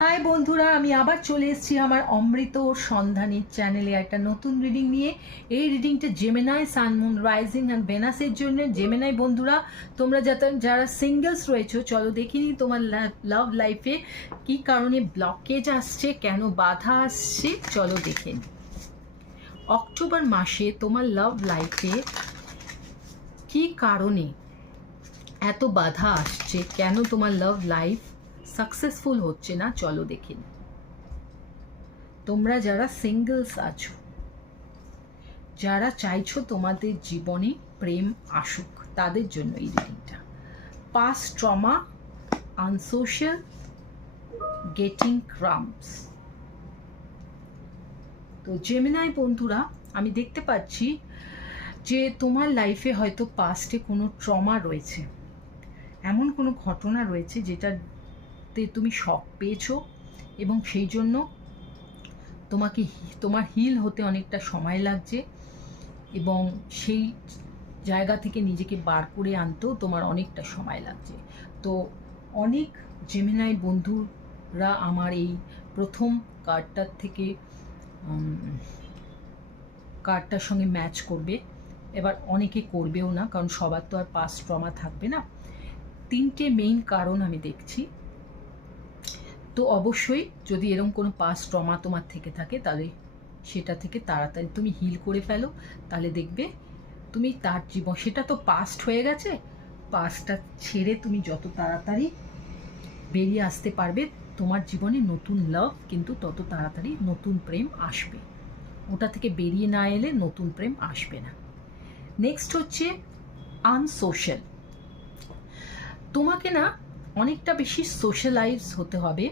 High বন্ধুরা, আমি আবার চলে এসেছি আমার অমৃত সন্ধানী চ্যানেলে একটা নতুন রিডিং নিয়ে। এই রিডিংটা Gemini, sun, moon, rising and ভেনাসের জন্য। জেমিনাই বন্ধুরা, তোমরা যারা সিঙ্গেলস রয়েছো, চলো দেখিনি তোমার লাভ লাইফে কি কারণে ব্লকেজ আসছে, কেন বাধা আসছে, চলো দেখে নিই। অক্টোবর মাসে তোমার লাভ লাইফে কি কারণে এত বাধা আসছে, কেন তোমার লাভ লাইফ সাকসেসফুল হচ্ছে না, চলো দেখে নিই। তোমরা যারা সিঙ্গলস আছো, যারা চাইছো তোমাদের জীবনে প্রেম আসুক, তাদের জন্য এই রিডিংটা। Past trauma, unsocial, getting cramps. তো জেমিনাই বন্ধুরা, আমি দেখতে পাচ্ছি যে তোমার লাইফে হয়তো পাস্টে কোনো ট্রমা রয়েছে, এমন কোনো ঘটনা রয়েছে যেটাতে তুমি শক পেয়েছো এবং সেই জন্য তোমার হিল হতে অনেকটা সময় লাগছে এবং সেই জায়গা থেকে নিজেকে বার করে আনতেও তোমার অনেকটা সময় লাগছে। তো অনেক জেমিনাই বন্ধুরা আমার এই প্রথম কার্ডটার সঙ্গে ম্যাচ করবে, এবার অনেকে করবেও না, কারণ সবার তো আর পাস্ট ট্রমা থাকবে না। তিনটে মেইন কারণ আমি দেখছি। তো অবশ্যই যদি এরকম কোনো পাস্ট ট্রমা তোমার থেকে থাকে, তাহলে সেটা থেকে তাড়াতাড়ি তুমি হিল করে ফেলো, তাহলে দেখবে তুমি তার জীবন, সেটা তো পাস্ট হয়ে গেছে, পাস্টটা ছেড়ে তুমি যত তাড়াতাড়ি বেরিয়ে আসতে পারবে, তোমার জীবনে নতুন লাভ কিন্তু তত তাড়াতাড়ি নতুন প্রেম আসবে। ওটা থেকে বেরিয়ে না এলে নতুন প্রেম আসবে না। নেক্সট হচ্ছে আনসোশ্যাল। তোমাকে না অনেকটা বেশি সোশ্যালাইজ হতে হবে,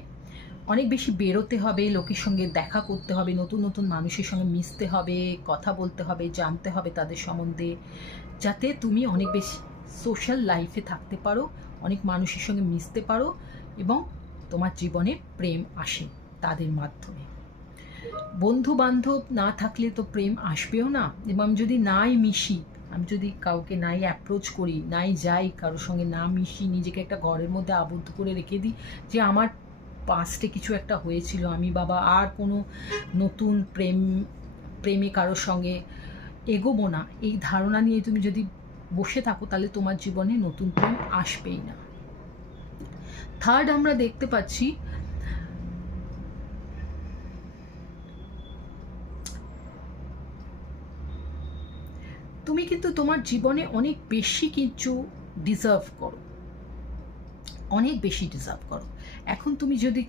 অনেক বেশি বেরোতে হবে, লোকের সঙ্গে দেখা করতে হবে, নতুন নতুন মানুষের সঙ্গে মিশতে হবে, কথা বলতে হবে, জানতে হবে তাদের সম্বন্ধে, যাতে তুমি অনেক বেশি সোশ্যাল লাইফে থাকতে পারো, অনেক মানুষের সঙ্গে মিশতে পারো এবং তোমার জীবনে প্রেম আসে তাদের মাধ্যমে। বন্ধু বান্ধব না থাকলে তো প্রেম আসবেও না। এবং আমি যদি নাই মিশি, আমি যদি কাউকে নাই অ্যাপ্রোচ করি, নাই যাই কারোর সঙ্গে, না মিশি, নিজেকে একটা ঘরের মধ্যে আবদ্ধ করে রেখে দিই যে আমার পাস্টে কিছু একটা হয়েছিল, আমি বাবা আর কোনো নতুন প্রেমে কারোর সঙ্গে এগোবো না, এই ধারণা নিয়ে তুমি যদি বসে থাকো, তাহলে তোমার জীবনে নতুন প্রেম আসবেই না। থার্ড, আমরা দেখতে পাচ্ছি তুমি কিন্তু তোমার জীবনে অনেক বেশি কিছু ডিজার্ভ করো, অনেক বেশি ডিজার্ভ করো। এখন তুমি যদি